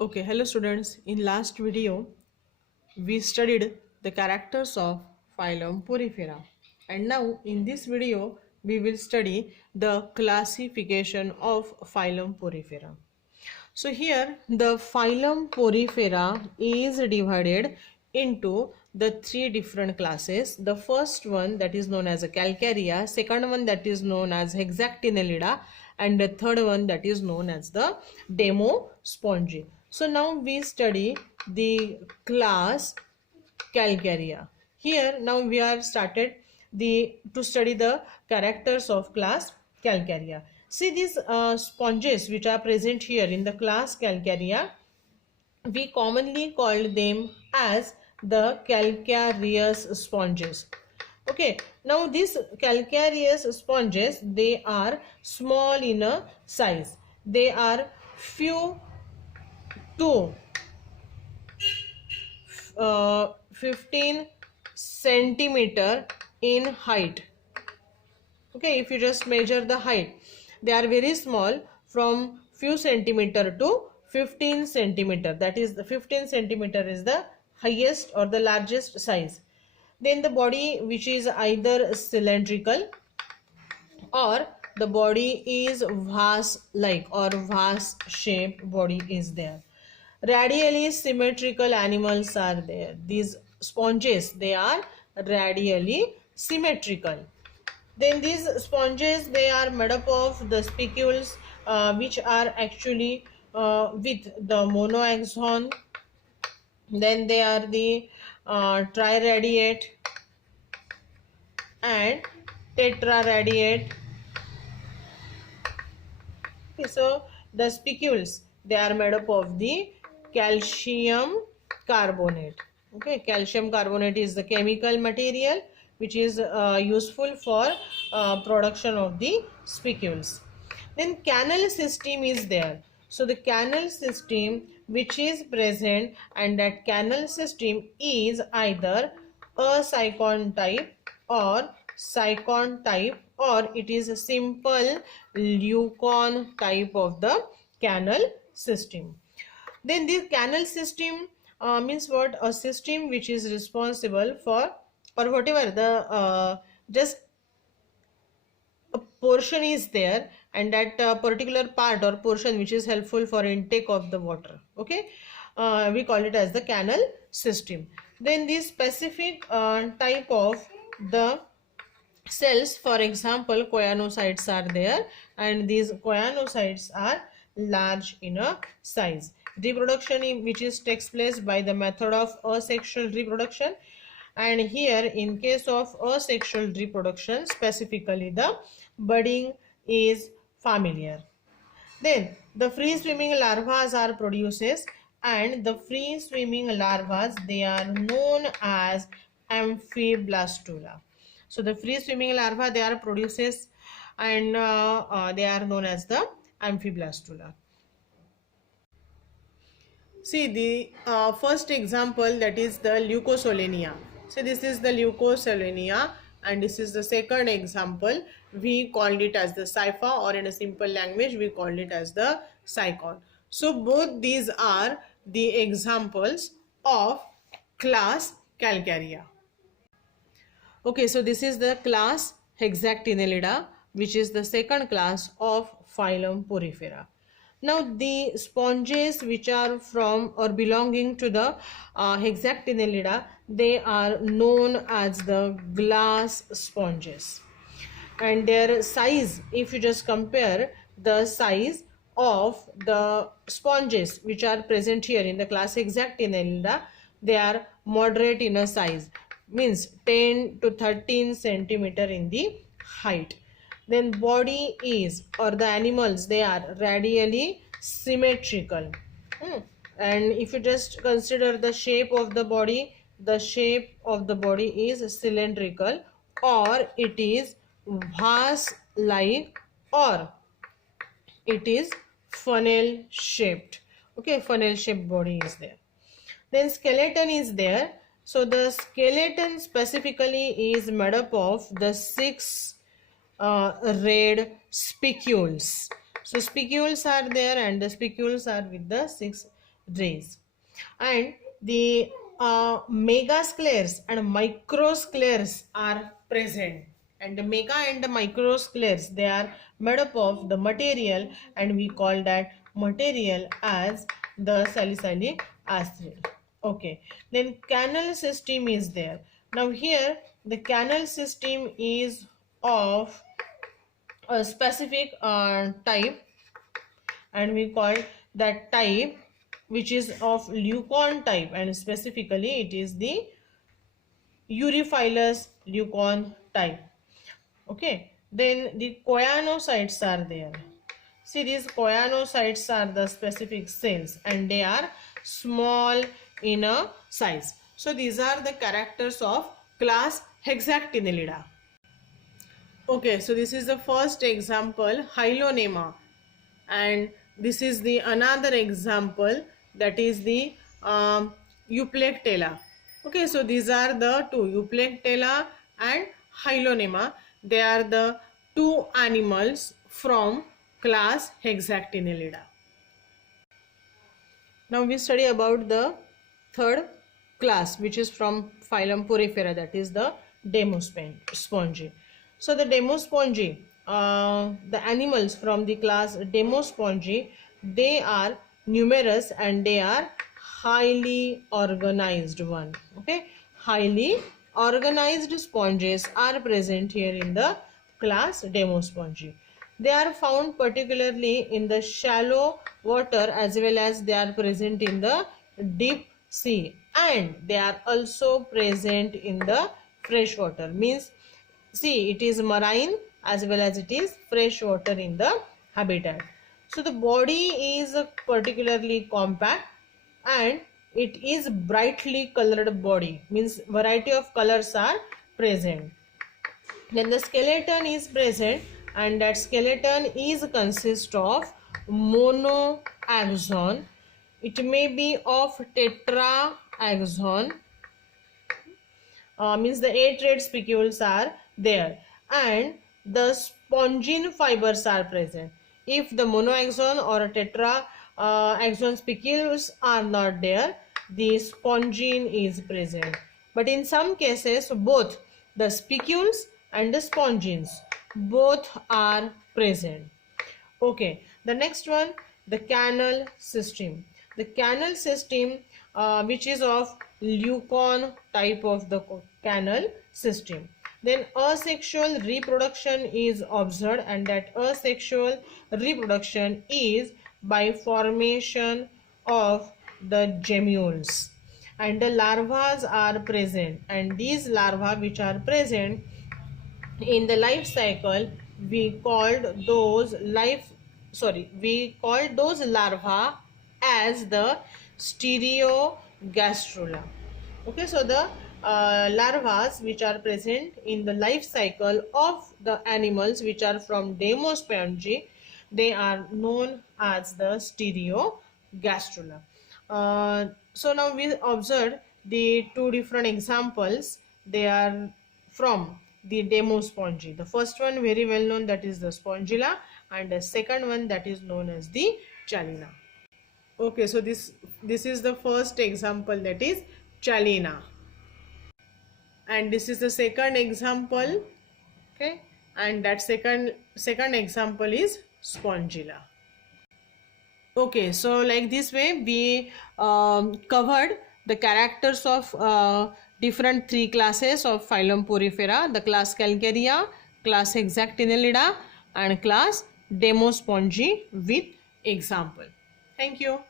Okay, hello students. In last video, we studied the characters of phylum Porifera. And now in this video, we will study the classification of phylum Porifera. So here the phylum Porifera is divided into the three different classes. The first one that is known as a Calcarea, second one that is known as Hexactinellida, and the third one that is known as the Demospongia. So now we study the class Calcarea. Here now we are started to study the characters of class Calcarea. See these sponges which are present here in the class Calcarea, we commonly call them as the calcareous sponges. Okay, now these calcareous sponges, they are small in a size. They are few to 15 centimeter in height. Okay, if you just measure the height, they are very small, from few centimeter to 15 centimeter. That is, the 15 centimeter is the highest or the largest size. Then the body, which is either cylindrical or the body is vase like or vase shaped body is there. Radially symmetrical animals are there. These sponges, they are radially symmetrical. Then these sponges, they are made up of the spicules which are actually with the monoaxon. Then they are the triradiate and tetraradiate. Okay, so the spicules, they are made up of the calcium carbonate. Okay, calcium carbonate is the chemical material which is useful for production of the spicules. Then canal system is there. So the canal system which is present, and that canal system is either a cycon type or cycon type, or it is a simple leucon type of the canal system. Then this canal system means what? A system which is responsible for, or whatever the just a portion is there, and that particular part or portion which is helpful for intake of the water. Okay, we call it as the canal system. Then this specific type of the cells, for example choanocytes are there, and these choanocytes are large in a size. Reproduction which is takes place by the method of asexual reproduction, and here in case of asexual reproduction, specifically the budding is familiar. Then the free swimming larvae are produces, and the free swimming larvae, they are known as amphiblastula. So the free swimming larvae, they are produces, and they are known as the amphiblastula. See the first example, that is the Leucosolenia. So this is the Leucosolenia, and this is the second example. We called it as the Sypha, or in a simple language we called it as the Cycon. So both these are the examples of class Calcarea. Okay, so this is the class Hexactinellida, which is the second class of phylum Porifera. Now the sponges which are from or belonging to the Hexactinellida, they are known as the glass sponges, and their size, if you just compare the size of the sponges which are present here in the class Hexactinellida, they are moderate in a size, means 10 to 13 centimeter in the height. Then body is, or the animals, they are radially symmetrical. And if you just consider the shape of the body, the shape of the body is cylindrical, or it is vase like, or it is funnel shaped. Okay, funnel shaped body is there. Then skeleton is there. So the skeleton specifically is made up of the 6 red spicules. So spicules are there, and the spicules are with the 6 rays. And the megascleres and microscleres are present, and the mega and the microscleres, they are made up of the material, and we call that material as the salicylic acid. Okay, then canal system is there. Now here the canal system is of a specific type, and we call that type which is of leucon type, and specifically it is the Euryphilus leucon type. Okay, then the choanocytes are there. See, these choanocytes are the specific cells, and they are small in a size. So these are the characters of class Hexactinellida. Okay, so this is the first example, Hylonemma, and this is the another example, that is the Euplectella. Okay, so these are the two, Euplectella and Hylonemma. They are the two animals from class Hexactinellida. Now we study about the third class, which is from phylum Porifera, that is the Demospongi. So the Demospongi, the animals from the class Demospongi, they are numerous and they are highly organized one. Okay, highly organized sponges are present here in the class Demospongi. They are found particularly in the shallow water, as well as they are present in the deep sea, and they are also present in the fresh water. Means, see, it is marine as well as it is fresh water in the habitat. So the body is particularly compact, and it is brightly colored body, means variety of colors are present. Then the skeleton is present, and that skeleton is consist of monoaxon. It may be of tetraaxon, means the 8 red spicules are there, and the spongin fibers are present. If the monoaxon or tetraaxon spicules are not there, the spongin is present. But in some cases, both the spicules and the spongins, both are present. Okay, the next one, the canal system. The canal system, which is of leucon type of the canal system. Then asexual reproduction is observed, and that asexual reproduction is by formation of the gemmules, and the larvae are present, and these larvae which are present in the life cycle, we called those larvae as the stereogastrula. Okay, so the larvae which are present in the life cycle of the animals which are from Demospongi, they are known as the stereogastrula. So now we observed the two different examples. They are from the Demospongi. The first one very well known, that is the Spongilla, and the second one that is known as the Chalina. Okay, so this is the first example, that is Chalina, and this is the second example. Okay, and that second example is Spongilla. Okay, so like this way we covered the characters of different 3 classes of phylum Porifera: the class Calcarea, class Hexactinellida, and class Demospongi with example. Thank you.